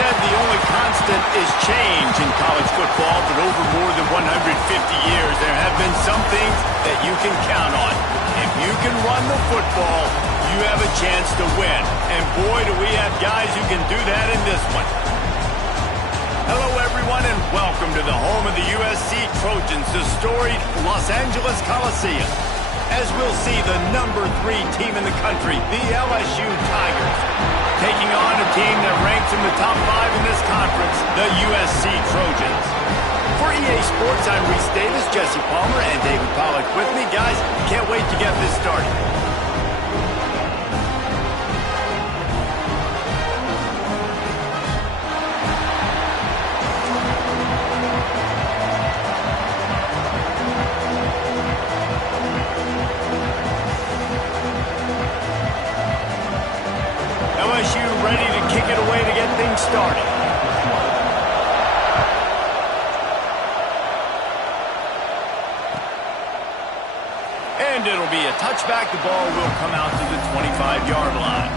said the only constant is change in college football, but over more than 150 years, there have been some things that you can count on. If you can run the football, you have a chance to win. And boy, do we have guys who can do that in this one. Hello, everyone, and welcome to the home of the USC Trojans, the storied Los Angeles Coliseum. As we'll see the number 3 team in the country, the LSU Tigers, taking on a team that ranks in the top 5 in this conference, the USC Trojans. For EA Sports, I'm Reese Davis, Jesse Palmer, and David Pollack with me. Guys, can't wait to get this started. LSU ready to kick it away to get things started. And it'll be a touchback. The ball will come out to the 25-yard line.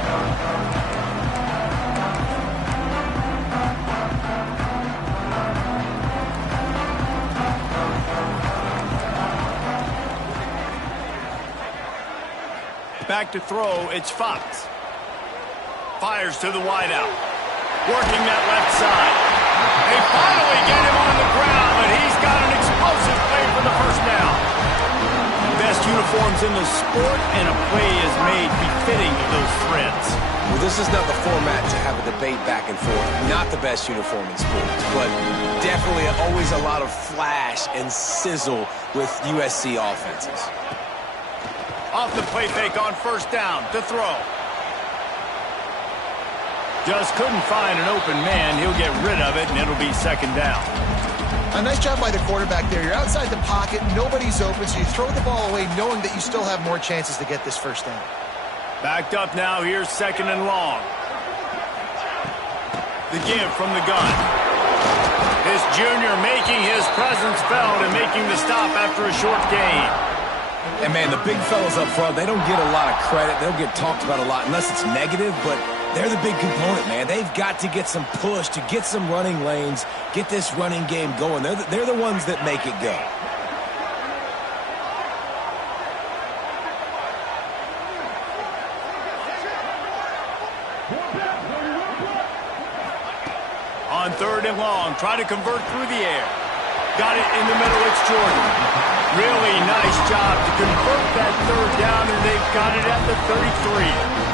Back to throw, it's Fox. Fires to the wideout. Working that left side. They finally get him on the ground, and he's got an explosive play for the first down. Best uniforms in the sport, and a play is made befitting of those threads. Well, this is not the format to have a debate back and forth. Not the best uniform in sports, but definitely always a lot of flash and sizzle with USC offenses. Off the play fake on first down to throw. Just couldn't find an open man. He'll get rid of it, and it'll be second down. A nice job by the quarterback there. You're outside the pocket, nobody's open, so you throw the ball away knowing that you still have more chances to get this first down. Backed up now, here's second and long. The give from the gun. This junior making his presence felt and making the stop after a short gain. And, man, the big fellas up front, they don't get a lot of credit. They don't get talked about a lot unless it's negative, but they're the big component, man. They've got to get some push, to get some running lanes, get this running game going. They're the ones that make it go. On third and long, try to convert through the air. Got it in the middle, it's Jordan. Really nice job to convert that third down, and they've got it at the 33.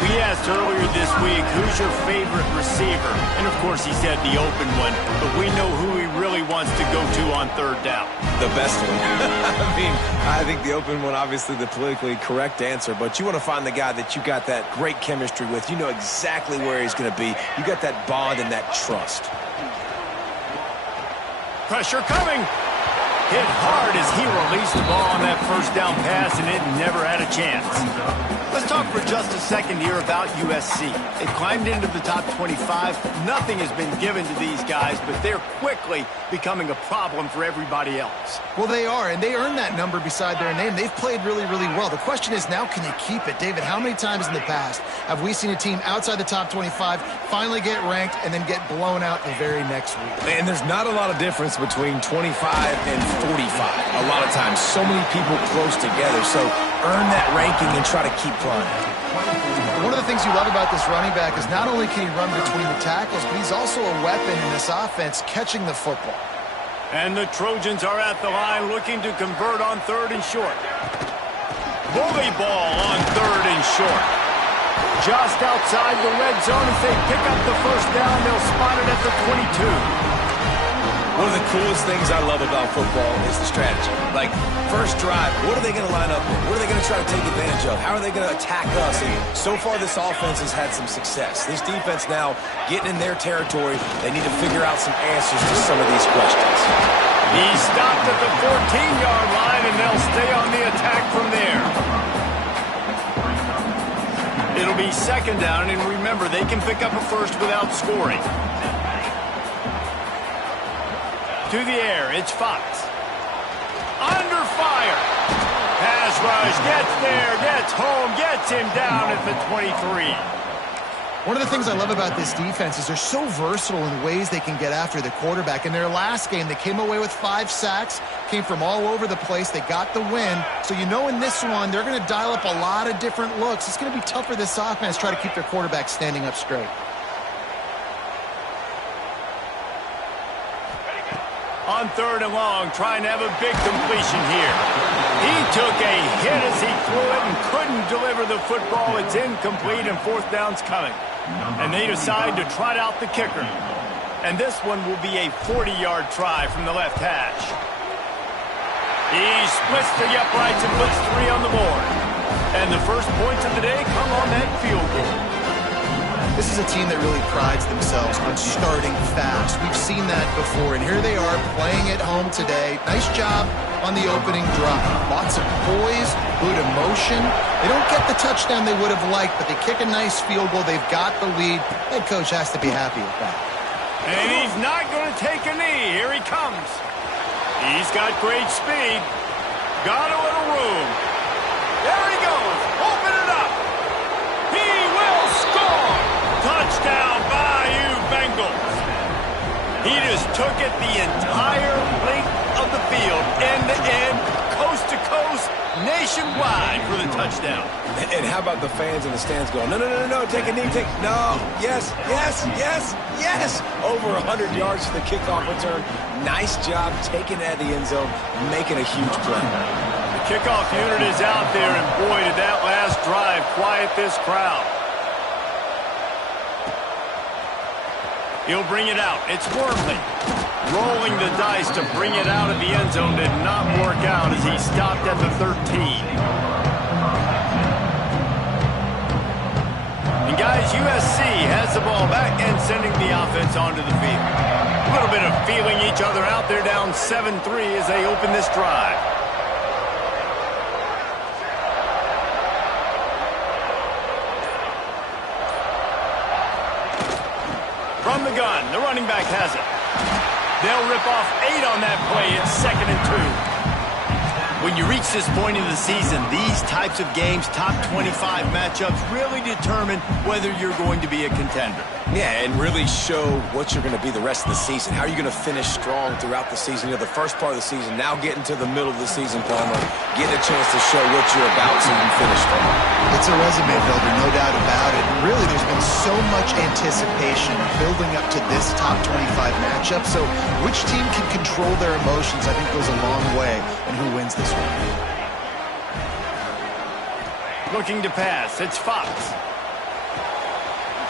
We asked earlier this week, who's your favorite receiver? And, of course, he said the open one, but we know who he really wants to go to on third down. The best one. I mean, I think the open one, obviously the politically correct answer, but you want to find the guy that you got that great chemistry with. You know exactly where he's going to be. You got that bond and that trust. Pressure coming. Hit hard as he released the ball on that first down pass, and it never had a chance. Let's talk for just a second here about USC. They climbed into the top 25. Nothing has been given to these guys, but they're quickly becoming a problem for everybody else. Well, they are, and they earned that number beside their name. They've played really, really well. The question is now, can you keep it? David, how many times in the past have we seen a team outside the top 25 finally get ranked and then get blown out the very next week? And there's not a lot of difference between 25 and 45. A lot of times, so many people close together. So earn that ranking and try to keep climbing. One of the things you love about this running back is not only can he run between the tackles, but he's also a weapon in this offense catching the football. And the Trojans are at the line looking to convert on third and short. Bully ball on third and short. Just outside the red zone as they pick up the first down. They'll spot it at the 22. One of the coolest things I love about football is the strategy. Like, first drive, what are they going to line up with? What are they going to try to take advantage of? How are they going to attack us? And so far, this offense has had some success. This defense now getting in their territory. They need to figure out some answers to some of these questions. He stopped at the 14-yard line, and they'll stay on the attack from there. It'll be second down, and remember, they can pick up a first without scoring. To the air, it's Fox. Under fire. Pass rush, gets there, gets home, gets him down at the 23. One of the things I love about this defense is they're so versatile in ways they can get after the quarterback. In their last game, they came away with 5 sacks, came from all over the place. They got the win. So you know in this one, they're going to dial up a lot of different looks. It's going to be tough for this offense to try to keep their quarterback standing up straight. On 3rd and long, trying to have a big completion here. He took a hit as he threw it and couldn't deliver the football. It's incomplete and 4th down's coming. And they decide to trot out the kicker. And this one will be a 40-yard try from the left hash. He splits the uprights and puts 3 on the board. And the first points of the day come on that field goal. This is a team that really prides themselves on starting fast. We've seen that before, and here they are playing at home today. Nice job on the opening drive. Lots of poise, good emotion. They don't get the touchdown they would have liked, but they kick a nice field goal. They've got the lead. Head coach has to be happy with that. And he's not going to take a knee. Here he comes. He's got great speed. Got a little room. There he goes. Open it up. He will score. Touchdown, Bayou Bengals. He just took it the entire length of the field, end to end, coast to coast, nationwide for the touchdown. And how about the fans in the stands going, no, no, no, no, take a knee, no, yes, yes, yes, yes. Over 100 yards for the kickoff return. Nice job taking it out of the end zone, making a huge play. The kickoff unit is out there, and boy, did that last drive quiet this crowd. He'll bring it out. It's Wormley. Rolling the dice to bring it out of the end zone did not work out as he stopped at the 13. And guys, USC has the ball back and sending the offense onto the field. A little bit of feeling each other out there, down 7-3 as they open this drive. From the gun, the running back has it. They'll rip off 8 on that play. It's 2nd and 2. When you reach this point in the season, these types of games, top 25 matchups, really determine whether you're going to be a contender. Yeah, and really show what you're going to be the rest of the season. How are you going to finish strong throughout the season? You know, the first part of the season, now getting to the middle of the season, Palmer, getting a chance to show what you're about so you can finish strong. It's a resume builder, no doubt about it. Really, there's been so much anticipation building up to this top 25 matchup. So which team can control their emotions, I think, goes a long way in who wins this one. Looking to pass, it's Fox.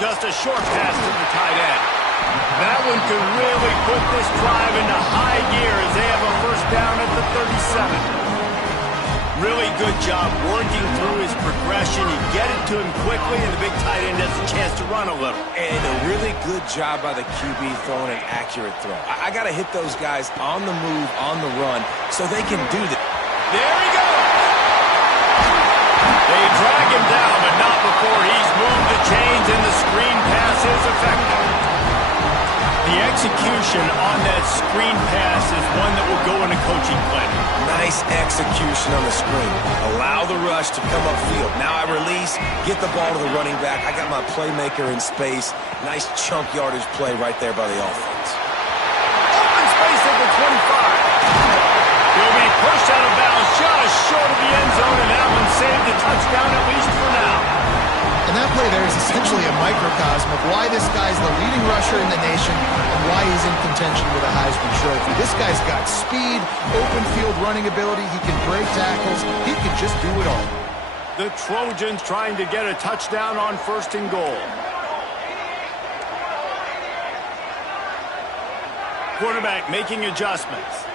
Just a short pass to the tight end. That one could really put this drive into high gear as they have a first down at the 37. Really good job working through his progression. You get it to him quickly, and the big tight end has a chance to run a little. And a really good job by the QB throwing an accurate throw. I got to hit those guys on the move, on the run, so they can do that. There he goes. They drag him down, but not before he's moved the chains, and the screen pass is effective. The execution on that screen pass is one that will go in a coaching clinic. Nice execution on the screen. Allow the rush to come upfield. Now I release, get the ball to the running back. I got my playmaker in space. Nice chunk yardage play right there by the offense. Open space at the 25. He'll be pushed out of bounds just short of the end zone, and that one saved a touchdown at least for now. And that play there is essentially a microcosm of why this guy's the leading rusher in the nation and why he's in contention with a Heisman Trophy. This guy's got speed, open field running ability. He can break tackles. He can just do it all. The Trojans trying to get a touchdown on 1st and goal. Quarterback making adjustments.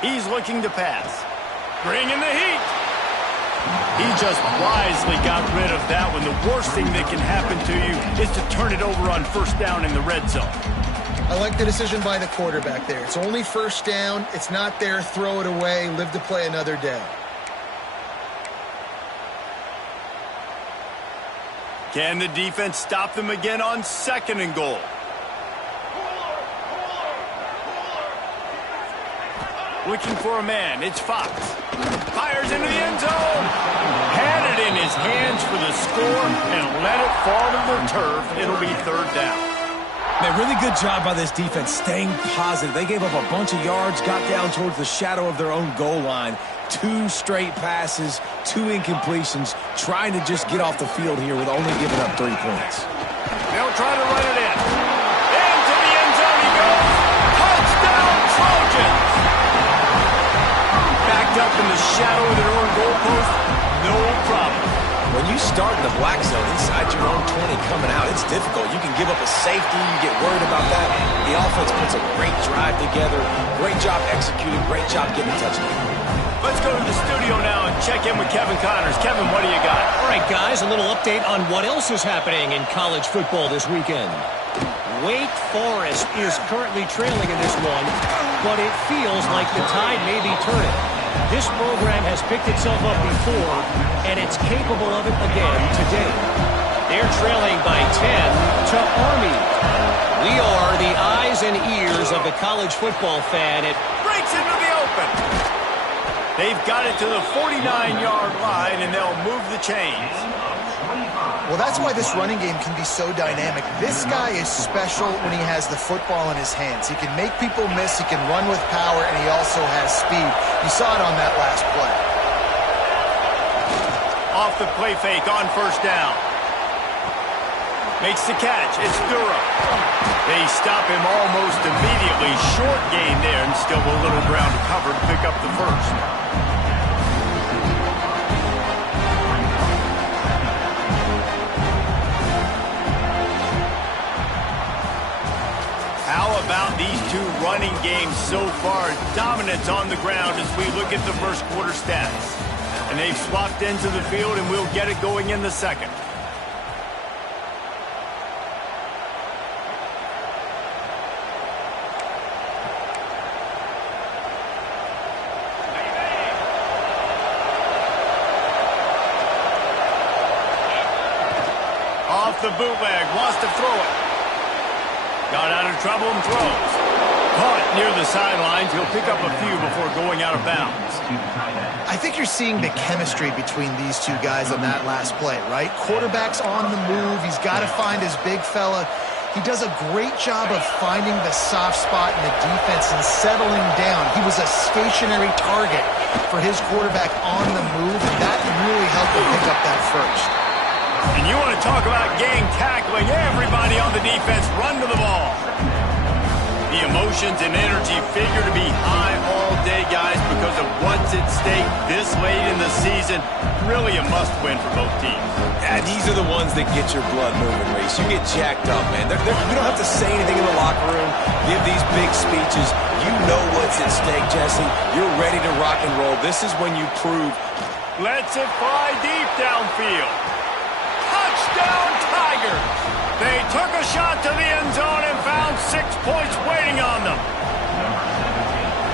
He's looking to pass. Bringing the heat. He just wisely got rid of that one. The worst thing that can happen to you is to turn it over on 1st down in the red zone. I like the decision by the quarterback there. It's only 1st down. It's not there. Throw it away. Live to play another day. Can the defense stop them again on 2nd and goal? Looking for a man. It's Fox. Fires into the end zone. Had it in his hands for the score and let it fall to the turf. It'll be third down. Man, really good job by this defense staying positive. They gave up a bunch of yards, got down towards the shadow of their own goal line. 2 straight passes, 2 incompletions, trying to just get off the field here with only giving up 3 points. They'll try to run it in. Into the end zone he goes. Touchdown, Trojans! Backed up in the shadow of their own goalpost, no problem. When you start in the black zone inside your own 20 coming out, it's difficult. You can give up a safety. You get worried about that. The offense puts a great drive together. Great job executing. Great job getting a touchdown. Let's go to the studio now and check in with Kevin Connors. Kevin, what do you got? All right, guys, a little update on what else is happening in college football this weekend. Wake Forest is currently trailing in this one, but it feels like the tide may be turning. This program has picked itself up before, and it's capable of it again today. They're trailing by 10 to Army. We are the eyes and ears of the college football fan. It breaks into the open. They've got it to the 49-yard line, and they'll move the chains. Well, that's why this running game can be so dynamic. This guy is special when he has the football in his hands. He can make people miss, he can run with power, and he also has speed. You saw it on that last play. Off the play fake on first down. Makes the catch. It's Durham. They stop him almost immediately. Short gain there, and still a little ground to cover to pick up the first. How about these 2 running games so far? Dominance on the ground as we look at the first quarter stats. And they've swapped into the field, and we'll get it going in the second. Off the bootleg, wants to throw it. Got out of trouble and throws. Caught near the sidelines. He'll pick up a few before going out of bounds. I think you're seeing the chemistry between these 2 guys on that last play, right? Quarterback's on the move. He's got to find his big fella. He does a great job of finding the soft spot in the defense and settling down. He was a stationary target for his quarterback on the move, and that really helped him pick up that first. And you want to talk about gang tackling, everybody on the defense run to the ball. The emotions and energy figure to be high all day, guys, because of what's at stake this late in the season. Really a must-win for both teams. Yeah, these are the ones that get your blood moving, Reese. You get jacked up, man. You don't have to say anything in the locker room, give these big speeches. You know what's at stake, Jesse. You're ready to rock and roll. This is when you prove. Lets it fly deep downfield. Touchdown, Tigers! They took a shot to the end zone and found 6 points waiting on them.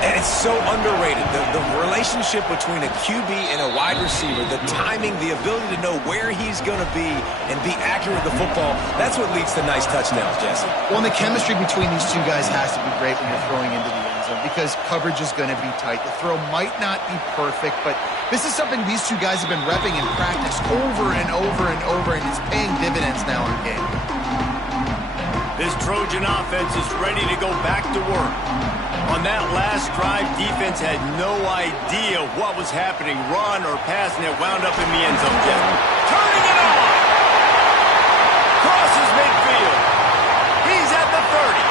And it's so underrated. The relationship between a QB and a wide receiver, the timing, the ability to know where he's going to be and be accurate with the football, that's what leads to nice touchdowns, Jesse. Well, and the chemistry between these 2 guys has to be great when you're throwing into the end zone because coverage is going to be tight. The throw might not be perfect, but this is something these 2 guys have been repping in practice over and over and over, and it's paying dividends now in game. This Trojan offense is ready to go back to work. On that last drive, defense had no idea what was happening. Run or pass, and it wound up in the end zone. Just turning it on! Crosses midfield. He's at the 30.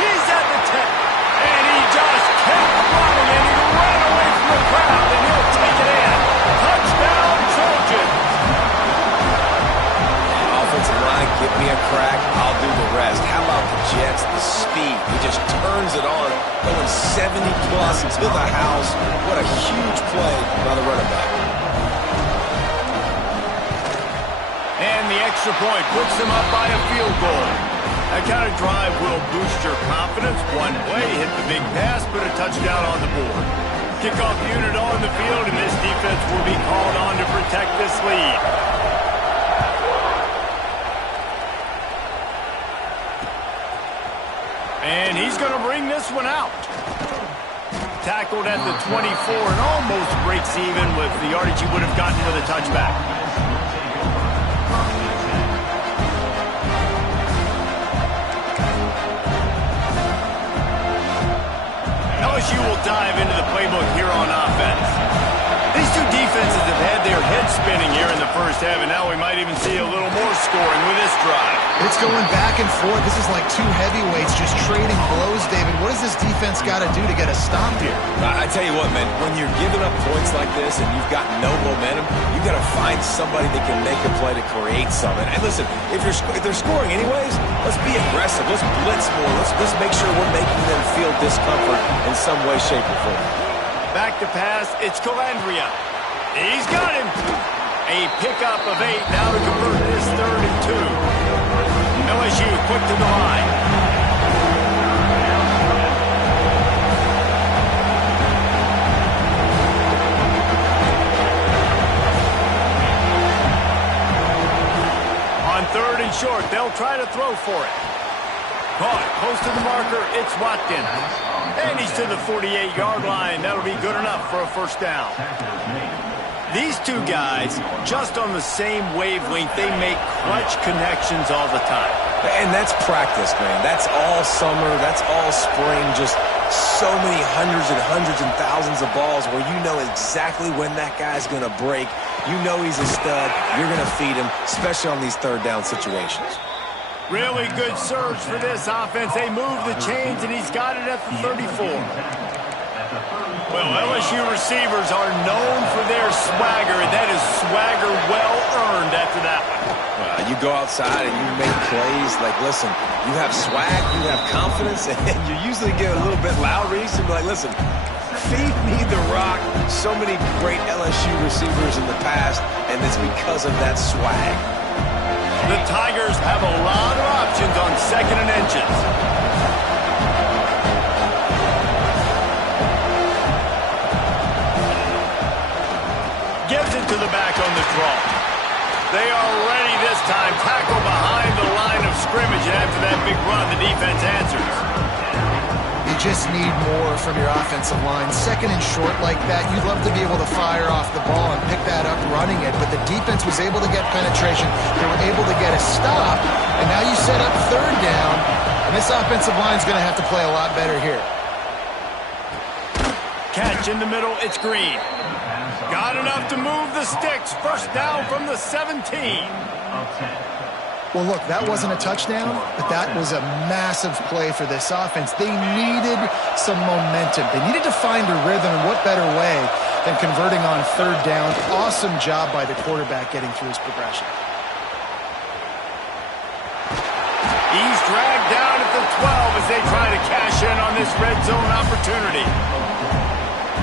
He's at the 10. And he just kept running, and he ran away from the crowd, and he'll take it in. Touchdown, Trojans! Offensive line, give me a crack, I'll do the rest. How about the Jets, the speed? He just turns it on, going 70-plus to the house. What a huge play by the running back. And the extra point puts them up by a field goal. That kind of drive will boost your confidence. One play, hit the big pass, put a touchdown on the board. Kickoff unit on the field, and this defense will be called on to protect this lead. And he's going to bring this one out. tackled at the 24 and almost breaks even with the yardage he would have gotten with a touchback. LSU will dive into the playbook here on offense. These two defenses have had their heads spinning here in the first half, and now we might even see a little more scoring with this drive. It's going back and forth. This is like two heavyweights just trading blows, David. What does this defense got to do to get a stop here? I tell you what, man, when you're giving up points like this and you've got no momentum, you got to find somebody that can make a play to create something. And listen, if they're scoring anyways, let's be aggressive. Let's blitz more. Let's make sure we're making them feel discomfort in some way, shape, or form. Back to pass, it's Calandria. He's got him. A pickup of 8 now to convert this 3rd and 2. LSU quick to the line. On 3rd and short, they'll try to throw for it. Caught close to the marker, it's Watkins. And he's to the 48-yard line. That'll be good enough for a first down. These two guys, just on the same wavelength, they make clutch connections all the time. And that's practice, man. That's all summer. That's all spring. Just so many hundreds and thousands of balls where you know exactly when that guy's going to break. You know he's a stud. You're going to feed him, especially on these 3rd down situations. Really good surge for this offense. They move the chains, and he's got it at the 34. Well, LSU receivers are known for their swagger, and that is swagger well-earned after that one. You go outside and you make plays. Like, listen, you have swag, you have confidence, and you usually get a little bit loud. Reason, like, listen, feed me the rock. So many great LSU receivers in the past, and it's because of that swag. The Tigers have a lot of options on 2nd and inches. Gives it to the back on the draw. They are ready this time. Tackle behind the line of scrimmage, and after that big run, the defense answers. You just need more from your offensive line. 2nd and short like that, you'd love to be able to fire off the ball and pick that up running it, but the defense was able to get penetration. They were able to get a stop, and now you set up 3rd down, and this offensive line is going to have to play a lot better here. Catch in the middle, it's Green. Got enough to move the sticks. First down from the 17. Well, look, that wasn't a touchdown, but that was a massive play for this offense. They needed some momentum. They needed to find a rhythm, and what better way than converting on 3rd down. Awesome job by the quarterback getting through his progression. He's dragged down at the 12 as they try to cash in on this red zone opportunity.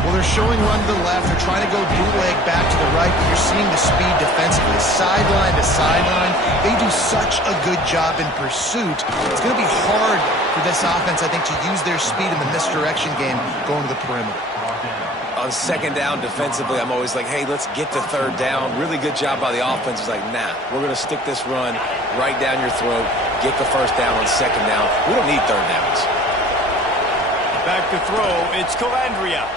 Well, they're showing run to the left. They're trying to go bootleg back to the right, but you're seeing the speed defensively, sideline to sideline. They do such a good job in pursuit. It's going to be hard for this offense, I think, to use their speed in the misdirection game going to the perimeter. On 2nd down defensively, I'm always like, hey, let's get to 3rd down. Really good job by the offense. It's like, nah, we're going to stick this run right down your throat, get the first down on 2nd down. We don't need 3rd downs. Back to throw, it's Calandria.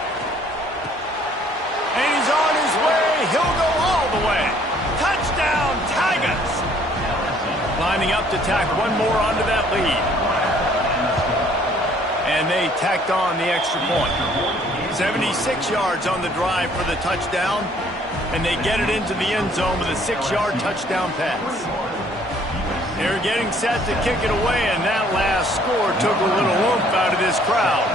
And he's on his way. He'll go all the way. Touchdown, Tigers. Lining up to tack one more onto that lead. And they tacked on the extra point. 76 yards on the drive for the touchdown. And they get it into the end zone with a 6-yard touchdown pass. They're getting set to kick it away, and that last score took a little oomph out of this crowd.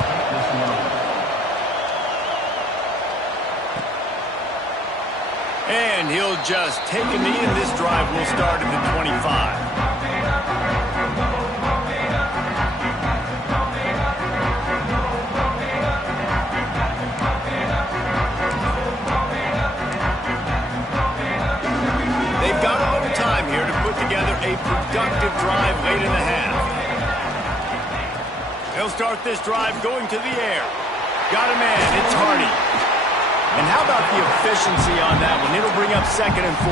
And he'll just take a knee, and this drive will start at the 25. They've got a little time here to put together a productive drive late in the half. They'll start this drive going to the air. Got a man, it's Hardy. And how about the efficiency on that one? It'll bring up 2nd and 4.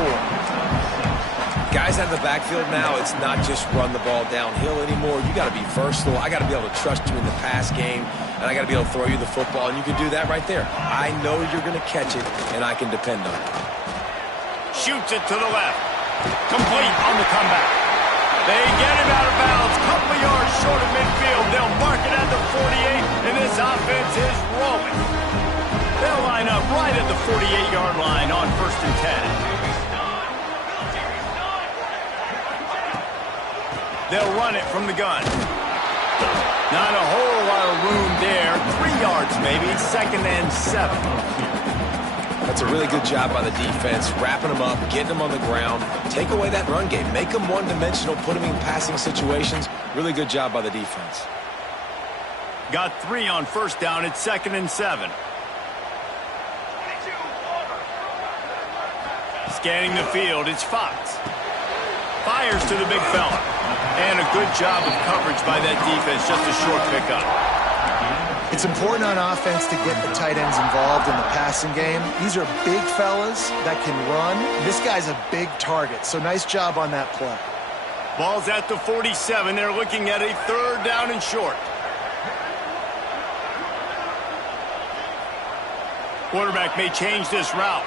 Guys out of the backfield now, it's not just run the ball downhill anymore. You got to be versatile. I got to be able to trust you in the pass game, and I got to be able to throw you the football, and you can do that right there. I know you're going to catch it, and I can depend on it. Shoots it to the left. Complete on the comeback. They get him out of bounds. Couple of yards short of midfield. They'll mark it at the 48, and this offense is rolling. They'll line up right at the 48-yard line on 1st and 10. They'll run it from the gun. Not a whole lot of room there. 3 yards maybe. 2nd and 7. That's a really good job by the defense, wrapping them up, getting them on the ground. Take away that run game. Make them one-dimensional, put them in passing situations. Really good job by the defense. Got 3 on 1st down. It's 2nd and 7. Scanning the field, it's Fox. Fires to the big fella. And a good job of coverage by that defense. Just a short pickup. It's important on offense to get the tight ends involved in the passing game. These are big fellas that can run. This guy's a big target, so nice job on that play. Ball's at the 47. They're looking at a 3rd down and short. Quarterback may change this route.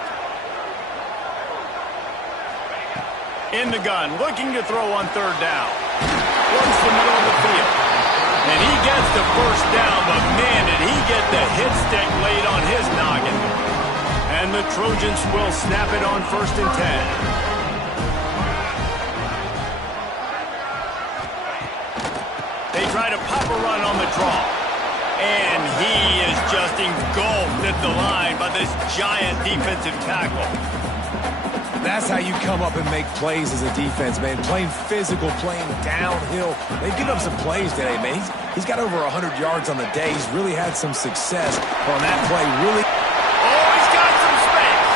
In the gun, looking to throw on 3rd down. Towards the middle of the field. And he gets the 1st down, but man, did he get the hit stick laid on his noggin. And the Trojans will snap it on 1st and 10. They try to pop a run on the draw. And he is just engulfed at the line by this giant defensive tackle. That's how you come up and make plays as a defense, man. Playing physical, playing downhill. They've given up some plays today, man. He's got over 100 yards on the day. He's really had some success on that play. Really. Oh, he's got some space.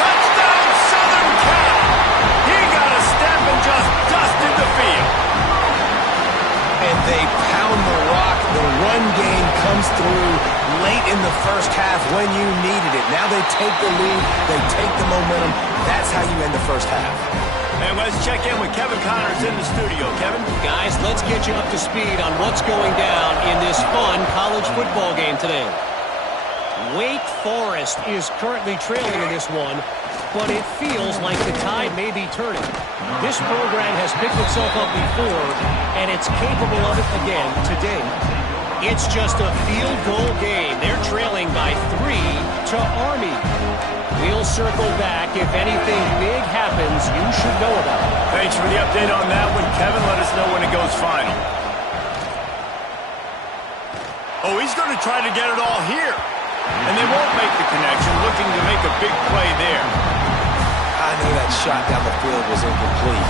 Touchdown, Southern Cal. He got a step and just dusted the field. And they pound the rock. The run game comes through late in the 1st half when you needed it. Now they take the lead. They take the momentum. That's how you end the 1st half. And let's check in with Kevin Connors in the studio. Kevin? Guys, let's get you up to speed on what's going down in this fun college football game today. Wake Forest is currently trailing in this one, but it feels like the tide may be turning. This program has picked itself up before, and it's capable of it again today. It's just a field goal game. They're trailing by 3 to Army. We'll circle back. If anything big happens, you should know about it. Thanks for the update on that one, Kevin. Let us know when it goes final. Oh, he's going to try to get it all here. And they won't make the connection, looking to make a big play there. I know that shot down the field was incomplete,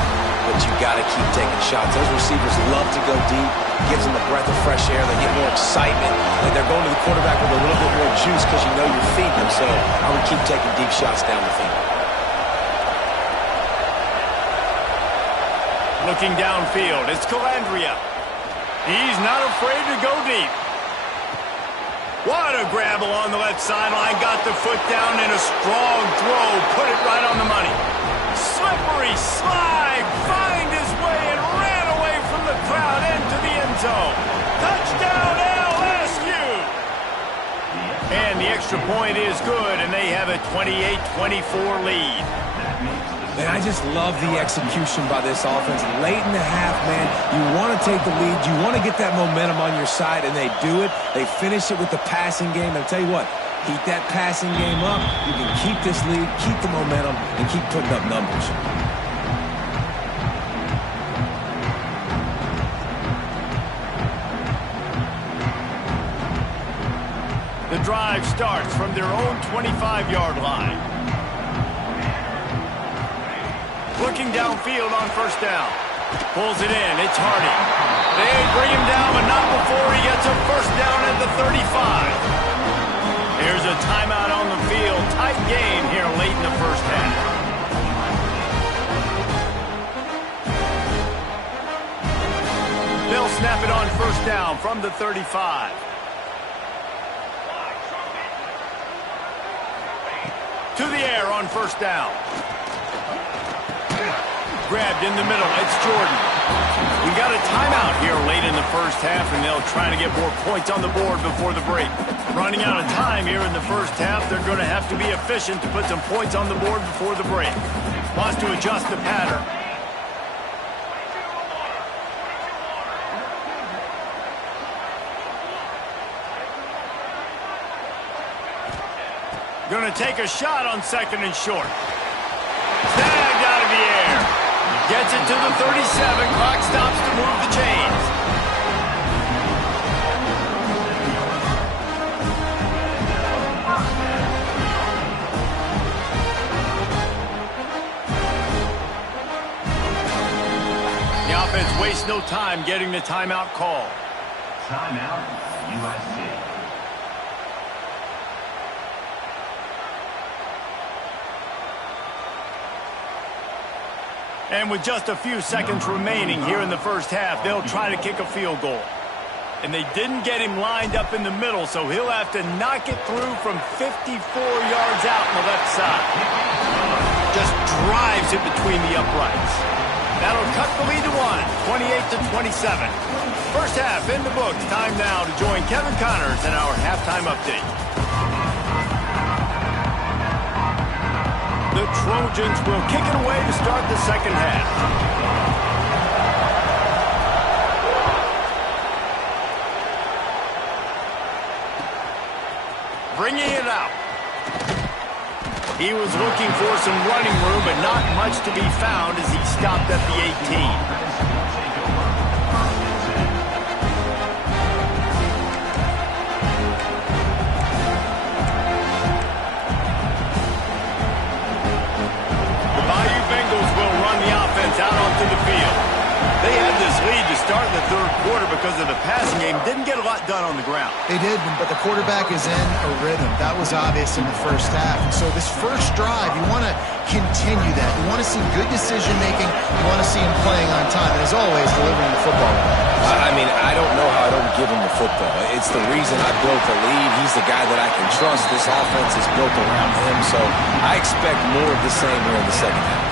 but you got to keep taking shots. Those receivers love to go deep. Gives them a breath of fresh air. They get more excitement. And they're going to the quarterback with a little bit more juice because you know you're feeding them. So I would keep taking deep shots down the field. Looking downfield, it's Calandria. He's not afraid to go deep. What a grab along the left sideline. Got the foot down in a strong throw. Put it right on the money. Slippery slide. Find his way and ran away from the crowd into the end zone. Touchdown LSU. And the extra point is good, and they have a 28-24 lead. Man, I just love the execution by this offense. Late in the half, man, you want to take the lead. You want to get that momentum on your side, and they do it. They finish it with the passing game. I'll tell you what, keep that passing game up. You can keep this lead, keep the momentum, and keep putting up numbers. The drive starts from their own 25-yard line. Looking downfield on 1st down. Pulls it in. It's Hardy. They bring him down, but not before he gets a 1st down at the 35. Here's a timeout on the field. Tight game here late in the 1st half. They'll snap it on 1st down from the 35. To the air on 1st down. grabbed in the middle. It's Jordan. We got a timeout here late in the first half, and they'll try to get more points on the board before the break. Running out of time here in the first half, they're going to have to be efficient to put some points on the board before the break. Wants to adjust the pattern. Going to take a shot on second and short. Snagged out of the air. Gets it to the 37. Clock stops to move the chains. The offense wastes no time getting the timeout call. Timeout, USC. And with just a few seconds remaining here in the first half, they'll try to kick a field goal. And they didn't get him lined up in the middle, so he'll have to knock it through from 54 yards out on the left side. Just drives it between the uprights. That'll cut the lead to 28-27. First half in the books. Time now to join Kevin Connors in our halftime update. The Trojans will kick it away to start the second half. Bringing it out. He was looking for some running room, but not much to be found as he stopped at the 18. Out onto the field. They had this lead to start the third quarter because of the passing game. Didn't get a lot done on the ground. They did, but the quarterback is in a rhythm. That was obvious in the first half. And so this first drive, you want to continue that. You want to see good decision-making. You want to see him playing on time. And as always, delivering the football. I mean, I don't know how I don't give him the football. It's the reason I built the lead. He's the guy that I can trust. This offense is built around him. So I expect more of the same here in the second half.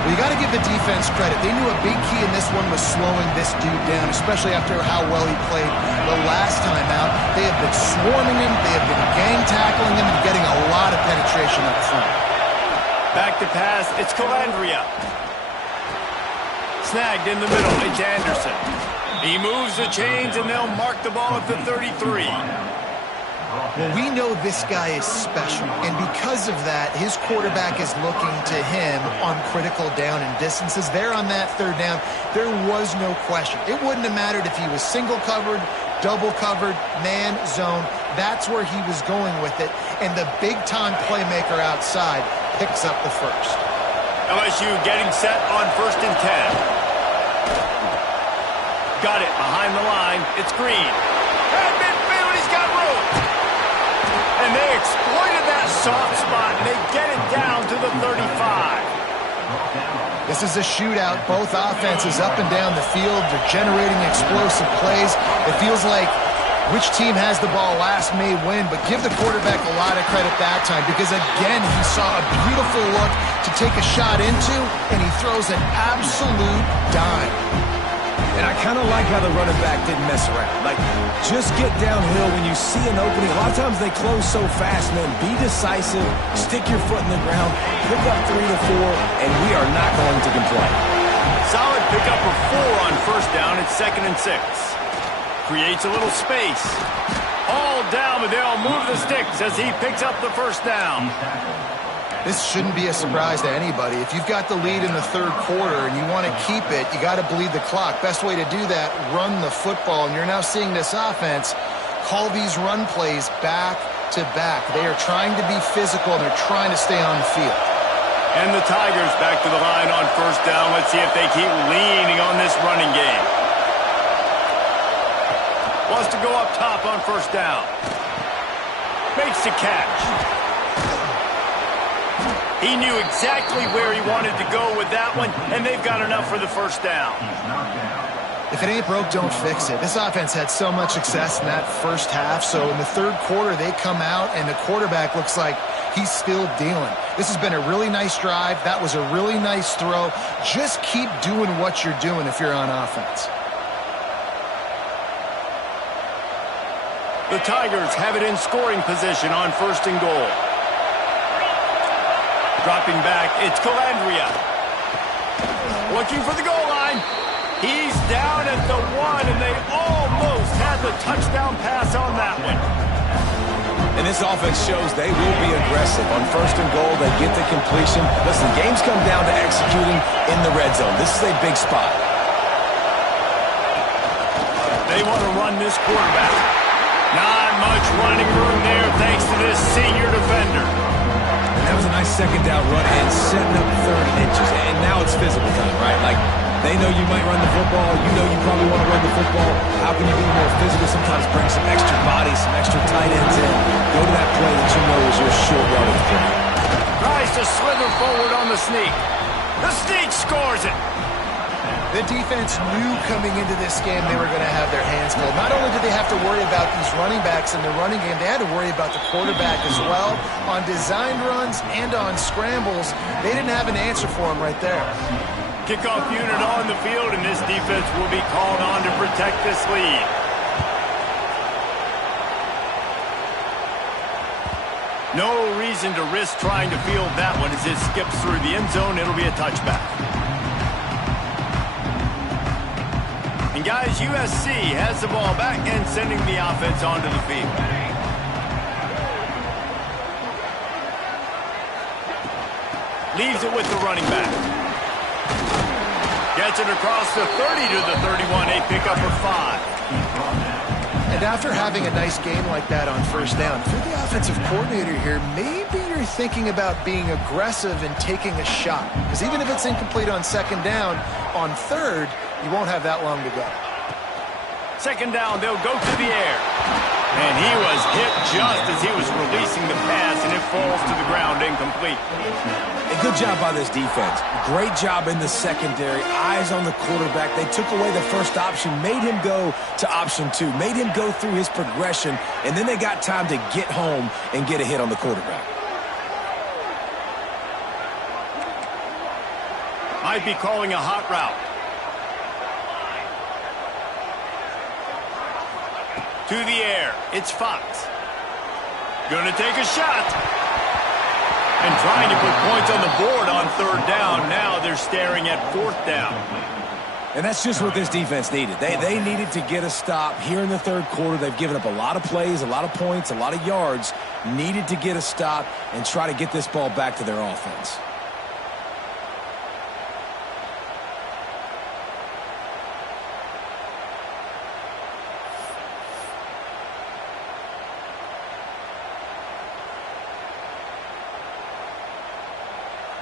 Well, you got to give the defense credit. They knew a big key in this one was slowing this dude down, especially after how well he played the last time out. They have been swarming him. They have been gang tackling him and getting a lot of penetration up front. Back to pass. It's Calandria. Snagged in the middle. It's Anderson. He moves the chains, and they'll mark the ball at the 33. Well, we know this guy is special, and because of that, his quarterback is looking to him on critical down and distances. There on that third down, there was no question. It wouldn't have mattered if he was single covered, double covered, man, zone. That's where he was going with it, and the big-time playmaker outside picks up the first. LSU getting set on 1st and 10. Got it behind the line. It's Green. At midfield, he's got room. And they exploited that soft spot, and they get it down to the 35. This is a shootout. Both offenses up and down the field. They're generating explosive plays. It feels like which team has the ball last may win, but give the quarterback a lot of credit that time because, again, he saw a beautiful look to take a shot into, and he throws an absolute dime. And I kind of like how the running back didn't mess around. Like, just get downhill when you see an opening. A lot of times they close so fast, man. Be decisive, stick your foot in the ground, pick up 3 to 4, and we are not going to complain. Solid pickup of 4 on first down. It's 2nd and 6. Creates a little space. All down, but they'll move the sticks as he picks up the first down. This shouldn't be a surprise to anybody. If you've got the lead in the third quarter and you want to keep it, you got to bleed the clock. Best way to do that, run the football. And you're now seeing this offense call these run plays back to back. They are trying to be physical, and they're trying to stay on the field. And the Tigers back to the line on first down. Let's see if they keep leaning on this running game. Wants to go up top on first down. Makes the catch. He knew exactly where he wanted to go with that one, and they've got enough for the first down. If it ain't broke, don't fix it. This offense had so much success in that first half, so in the third quarter they come out, and the quarterback looks like he's still dealing. This has been a really nice drive. That was a really nice throw. Just keep doing what you're doing if you're on offense. The Tigers have it in scoring position on 1st and goal. Dropping back, it's Calandria. Looking for the goal line. He's down at the 1, and they almost had the touchdown pass on that one. And this offense shows they will be aggressive. On 1st and goal, they get the completion. Listen, games come down to executing in the red zone. This is a big spot. They want to run this quarterback. Not much running room there thanks to this senior defender. And that was a nice second down run and setting up 30 inches. And now it's physical time, right? Like, they know you might run the football. You know you probably want to run the football. How can you be more physical? Sometimes bring some extra bodies, some extra tight ends in. Go to that play that you know is your short yardage play. Tries to slither forward on the sneak. The sneak scores it. The defense knew coming into this game they were going to have their hands full. Not only did they have to worry about these running backs in the running game, they had to worry about the quarterback as well. On designed runs and on scrambles, they didn't have an answer for him right there. Kickoff unit on the field, and this defense will be called on to protect this lead. No reason to risk trying to field that one as it skips through the end zone. It'll be a touchback. And guys, USC has the ball back and sending the offense onto the field. Leaves it with the running back. Gets it across the 30 to the 31, a pickup of 5. And after having a nice game like that on 1st down, if you're the offensive coordinator here, maybe you're thinking about being aggressive and taking a shot. Because even if it's incomplete on 2nd down, on 3rd, you won't have that long to go. 2nd down, they'll go to the air. And he was hit just as he was releasing the pass, and it falls to the ground incomplete. A good job by this defense. Great job in the secondary. Eyes on the quarterback. They took away the first option, made him go to option 2, made him go through his progression, and then they got time to get home and get a hit on the quarterback. Might be calling a hot route. To the air, it's Fox. Gonna take a shot. And trying to put points on the board on 3rd down. Now they're staring at 4th down. And that's just what this defense needed. They needed to get a stop here in the 3rd quarter. They've given up a lot of plays, a lot of points, a lot of yards. Needed to get a stop and try to get this ball back to their offense.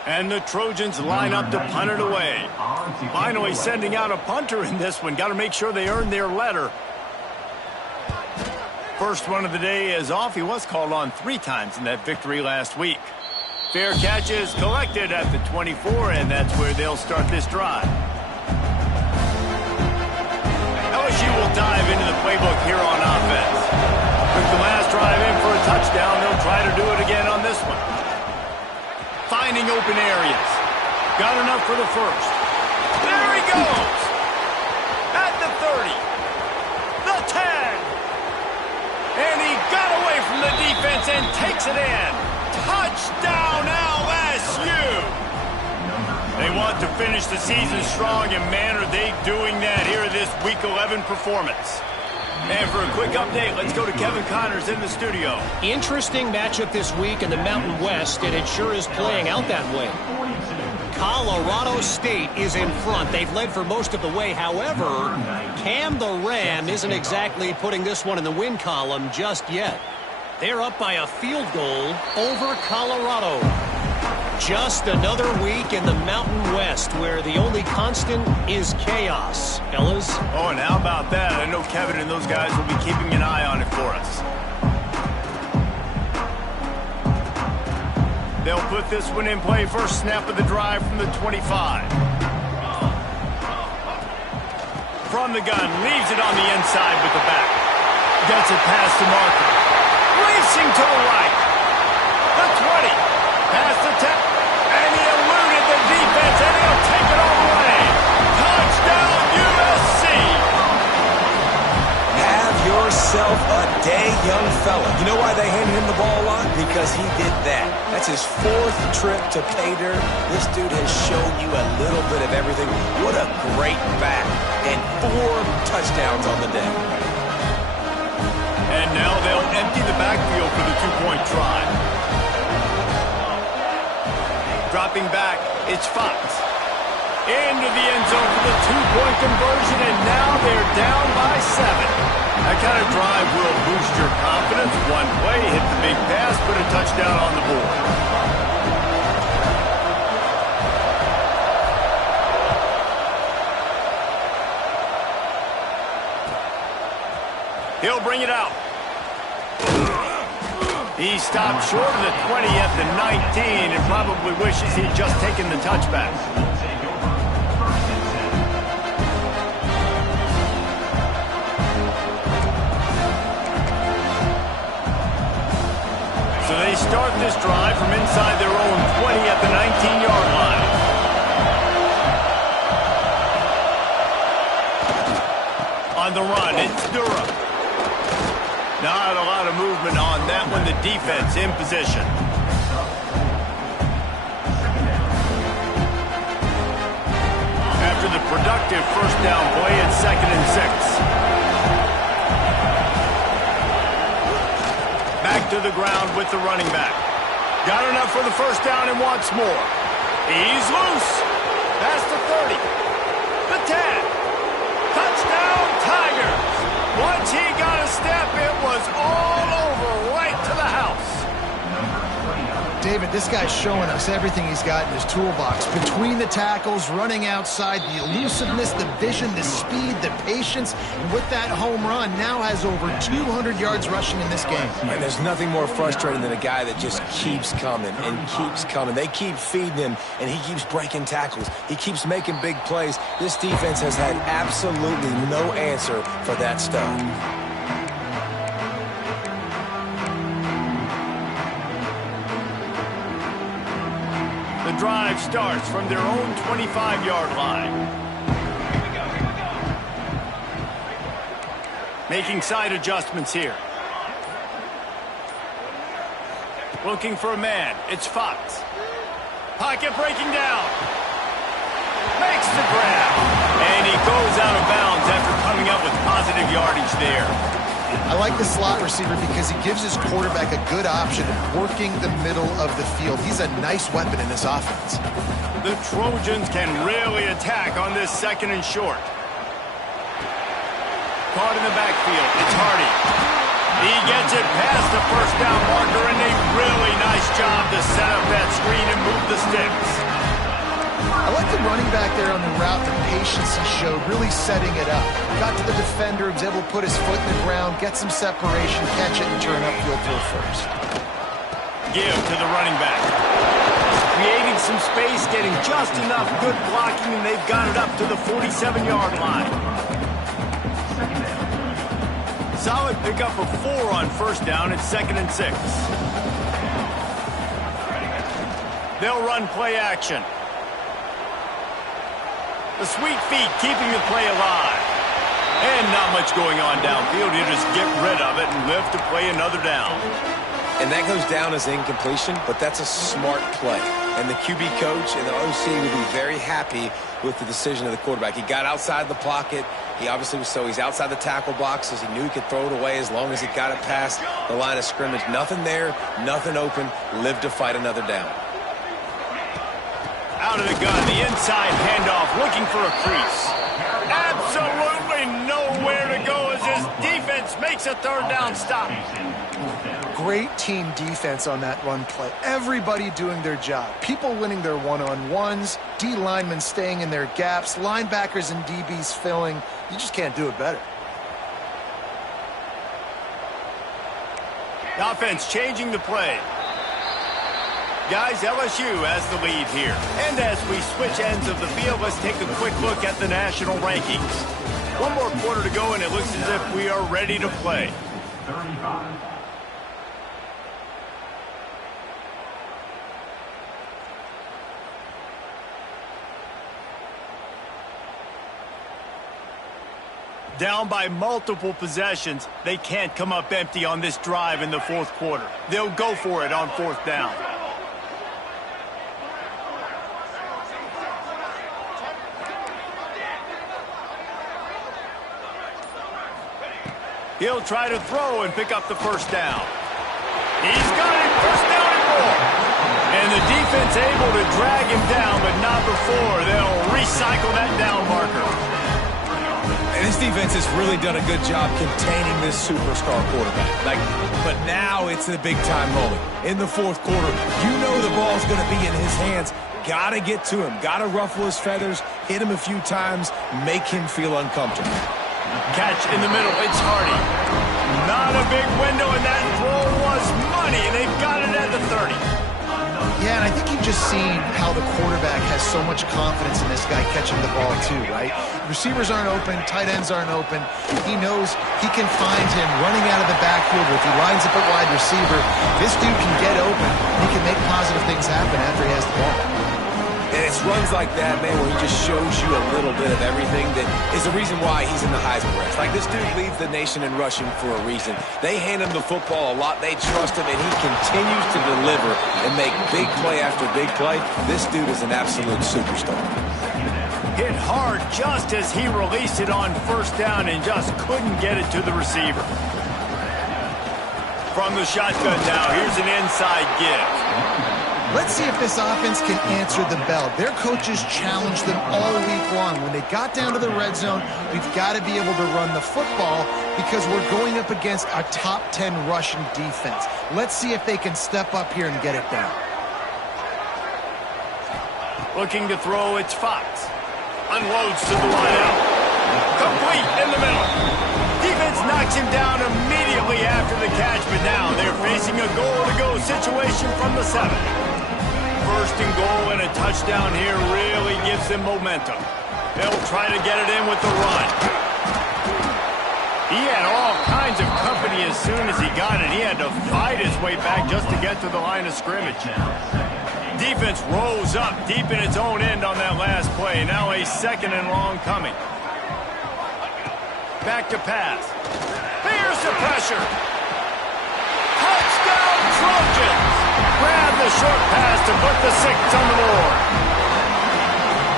And the Trojans line up to punt it away. Finally sending out a punter in this one. Got to make sure they earn their letter. First one of the day is off. He was called on 3 times in that victory last week. Fair catch is collected at the 24, and that's where they'll start this drive. LSU will dive into the playbook here on offense. Took the last drive in for a touchdown. They'll try to do it again on this one. Finding open areas. Got enough for the first. There he goes. At the 30. The 10. And he got away from the defense and takes it in. Touchdown LSU. They want to finish the season strong, and man, are they doing that here in this Week 11 performance. And for a quick update, let's go to Kevin Connors in the studio. Interesting matchup this week in the Mountain West, and it sure is playing out that way. Colorado State is in front. They've led for most of the way. However, Cam the Ram isn't exactly putting this one in the win column just yet. They're up by a field goal over Colorado. Just another week in the Mountain West where the only constant is chaos. Fellas? Oh, and how about that? I know Kevin and those guys will be keeping an eye on it for us. They'll put this one in play. First snap of the drive from the 25. From the gun, leaves it on the inside with the back. Gets it past the marker. Racing to the right. The 20. Past the 10. And he eluded the defense, and he'll take it all the way. Touchdown, USC. Have yourself a day, young fella. You know why they handed him the ball a lot? Because he did that. That's his 4th trip to pay dirt. This dude has shown you a little bit of everything. What a great back. And 4 touchdowns on the day. And now they'll empty the backfield for the 2-point try. Dropping back, it's Fox. Into the end zone for the 2-point conversion, and now they're down by 7. That kind of drive will boost your confidence. One play, hit the big pass, put a touchdown on the board. He'll bring it out. He stopped short of the 20 at the 19 and probably wishes he'd just taken the touchback. So they start this drive from inside their own 20 at the 19-yard line. On the run, it's Durham. Not a lot of movement on that one. The defense in position. After the productive first down play, it's 2nd and 6. Back to the ground with the running back. Got enough for the first down and wants more. He's loose. Past the 30. The 10. Touchdown, Tigers. Once he got a step, it was all over, right to the house. David, this guy's showing us everything he's got in his toolbox. Between the tackles, running outside, the elusiveness, the vision, the speed, the patience. And with that home run, now has over 200 yards rushing in this game. And there's nothing more frustrating than a guy that just keeps coming and keeps coming. They keep feeding him, and he keeps breaking tackles. He keeps making big plays. This defense has had absolutely no answer for that stud. The drive starts from their own 25-yard line. Making side adjustments here. Looking for a man. It's Fox. Pocket breaking down. Makes the grab. And he goes out of bounds after coming up with positive yardage there. I like the slot receiver because he gives his quarterback a good option of working the middle of the field. He's a nice weapon in this offense. The Trojans can really attack on this 2nd and short. Caught in the backfield. It's Hardy. He gets it past the first down marker, and a really nice job to set up that screen and move the sticks. I like the running back there on the route, the patience he showed, really setting it up. Got to the defender, was able to put his foot in the ground, get some separation, catch it, and turn upfield for a first. Give to the running back. Creating some space, getting just enough good blocking, and they've got it up to the 47-yard line. Solid pickup of 4 on first down. It's 2nd and 6. They'll run play action. The sweet feet keeping the play alive. And not much going on downfield. You just get rid of it and live to play another down. And that goes down as incommpletion, but that's a smart play. And the QB coach and the OC will be very happy with the decision of the quarterback. He got outside the pocket. He obviously was he's outside the tackle boxes. He knew he could throw it away as long as he got it past the line of scrimmage. Nothing there, nothing open. Live to fight another down. Out of the gun, the inside handoff, looking for a crease. Absolutely nowhere to go as his defense makes a 3rd down stop. Great team defense on that run play. Everybody doing their job. People winning their one-on-ones, D linemen staying in their gaps, linebackers and DBs filling. You just can't do it better. The offense changing the play. Guys, LSU has the lead here. And as we switch ends of the field, let's take a quick look at the national rankings. 1 more quarter to go, and it looks as if we are ready to play. Down by multiple possessions, they can't come up empty on this drive in the fourth quarter. They'll go for it on fourth down. He'll try to throw and pick up the first down. He's got it, first down and more. And the defense able to drag him down, but not before they'll recycle that down marker. And this defense has really done a good job containing this superstar quarterback. But now it's a big-time moment. In the fourth quarter, you know the ball's going to be in his hands. Got to get to him. Got to ruffle his feathers, hit him a few times, make him feel uncomfortable. Catch in the middle. It's Hardy. Not a big window, and that throw was money, and they've got it at the 30. Yeah, and I think you've just seen how the quarterback has so much confidence in this guy catching the ball too, right? Receivers aren't open, tight ends aren't open. He knows he can find him running out of the backfield. If he lines up at wide receiver, this dude can get open. He can make positive things happen after he has the ball. And it's runs like that, man, where he just shows you a little bit of everything that is the reason why he's in the Heisman race. Like, this dude leads the nation in rushing for a reason. They hand him the football a lot. They trust him, and he continues to deliver and make big play after big play. This dude is an absolute superstar. Hit hard just as he released it on first down and just couldn't get it to the receiver. From the shotgun now, here's an inside give. Let's see if this offense can answer the bell. Their coaches challenged them all week long. When they got down to the red zone, we've got to be able to run the football because we're going up against a top 10 Russian defense. Let's see if they can step up here and get it done. Looking to throw, it's Fox. Unloads to the wideout. Complete in the middle. Defense knocks him down immediately after the catch, but now they're facing a goal-to-go situation from the 7. First and goal and a touchdown here really gives them momentum. They'll try to get it in with the run. He had all kinds of company as soon as he got it. He had to fight his way back just to get to the line of scrimmage. Defense rose up deep in its own end on that last play. Now a second and long coming. Back to pass. Here's the pressure. Touchdown Trojans! Grab the short pass to put the 6 on the board.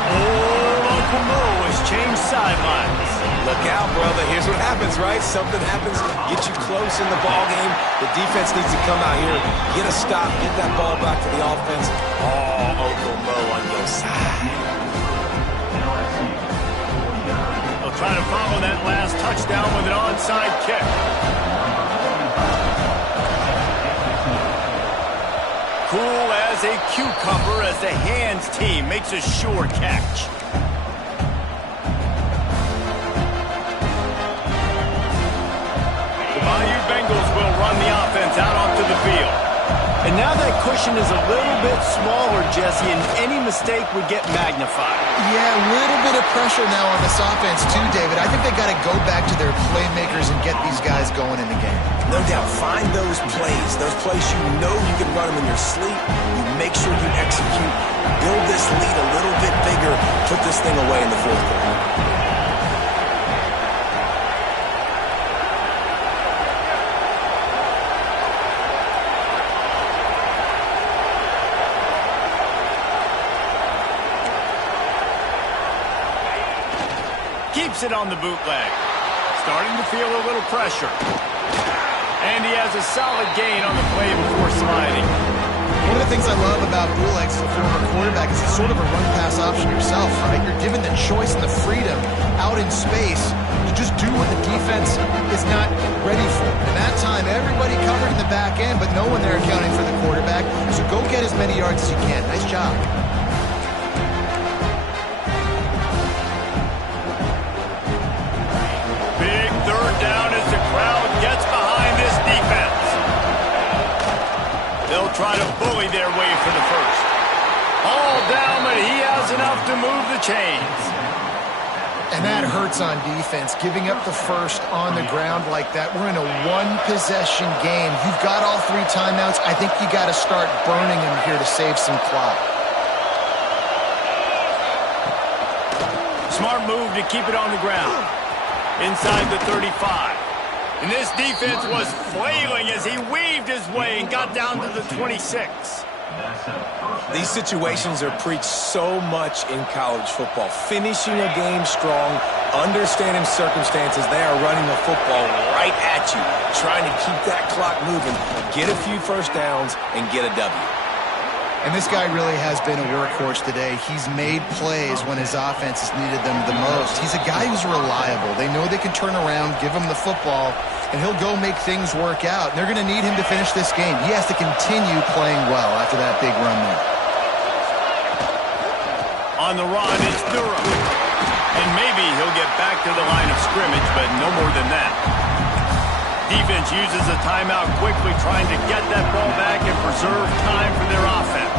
Old Uncle Mo has changed sidelines. Look out, brother. Here's what happens, right? Something happens, get you close in the ball game. The defense needs to come out here, get a stop, get that ball back to the offense. Oh, Uncle Mo on your side. They'll try to follow that last touchdown with an onside kick. Cool as a cucumber as the hands team makes a sure catch. The Bayou Bengals will run the offense out onto the field. And now that cushion is a little bit smaller, Jesse, and any mistake would get magnified. Yeah, a little bit of pressure now on this offense too, David. I think they got to go back to their playmakers and get these guys going in the game. No doubt. Find those plays you know you can run them in your sleep. You make sure you execute. Build this lead a little bit bigger. Put this thing away in the fourth quarter. Keeps it on the bootleg. Starting to feel a little pressure. And he has a solid gain on the play before sliding. One of the things I love about bootlegs as a former quarterback is it's sort of a run-pass option yourself, right? You're given the choice and the freedom out in space to just do what the defense is not ready for. And that time, everybody covered in the back end, but no one there accounting for the quarterback. So go get as many yards as you can. Nice job. Down as the crowd gets behind this defense. They'll try to bully their way for the first. All down, but he has enough to move the chains. And that hurts on defense, giving up the first on the ground like that. We're in a one-possession game. You've got all 3 timeouts. I think you got to start burning them here to save some clock. Smart move to keep it on the ground. inside the 35. And this defense was flailing as he weaved his way and got down to the 26. These situations are preached so much in college football. Finishing a game strong, understanding circumstances. They are running the football right at you, trying to keep that clock moving, get a few first downs, and get a W. And this guy really has been a workhorse today. He's made plays when his offense has needed them the most. He's a guy who's reliable. They know they can turn around, give him the football, and he'll go make things work out. They're going to need him to finish this game. He has to continue playing well after that big run there. On the run, it's Durham. And maybe he'll get back to the line of scrimmage, but no more than that. Defense uses a timeout quickly, trying to get that ball back and preserve time for their offense.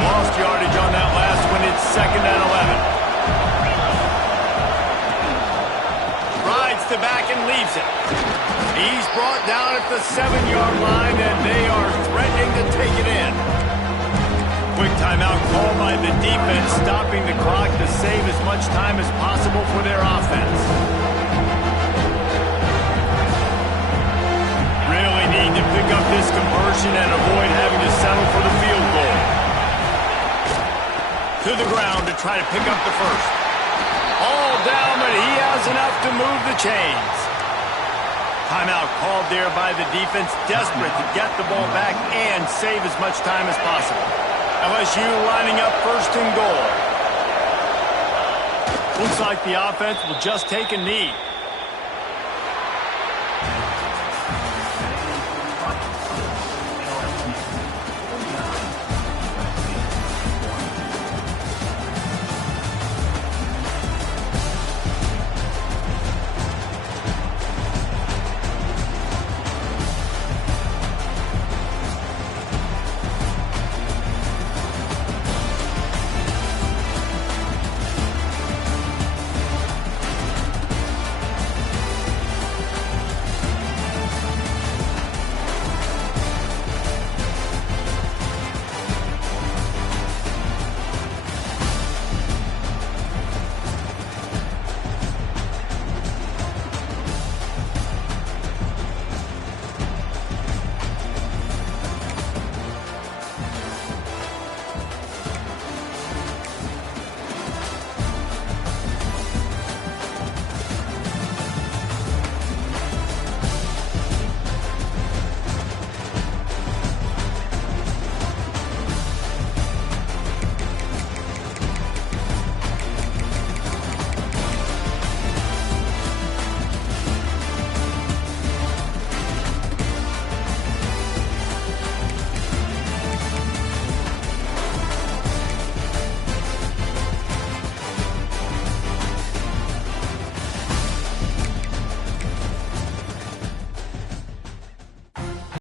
Lost yardage on that last one. It's 2nd and 11. Rides to back and leaves it. He's brought down at the 7-yard line, and they are threatening to take it in. Quick timeout called by the defense, stopping the clock to save as much time as possible for their offense. Really need to pick up this conversion and avoid having to settle for the field goal. To the ground to try to pick up the first. All down, but he has enough to move the chains. Timeout called there by the defense, desperate to get the ball back and save as much time as possible. LSU lining up 1st and goal. Looks like the offense will just take a knee.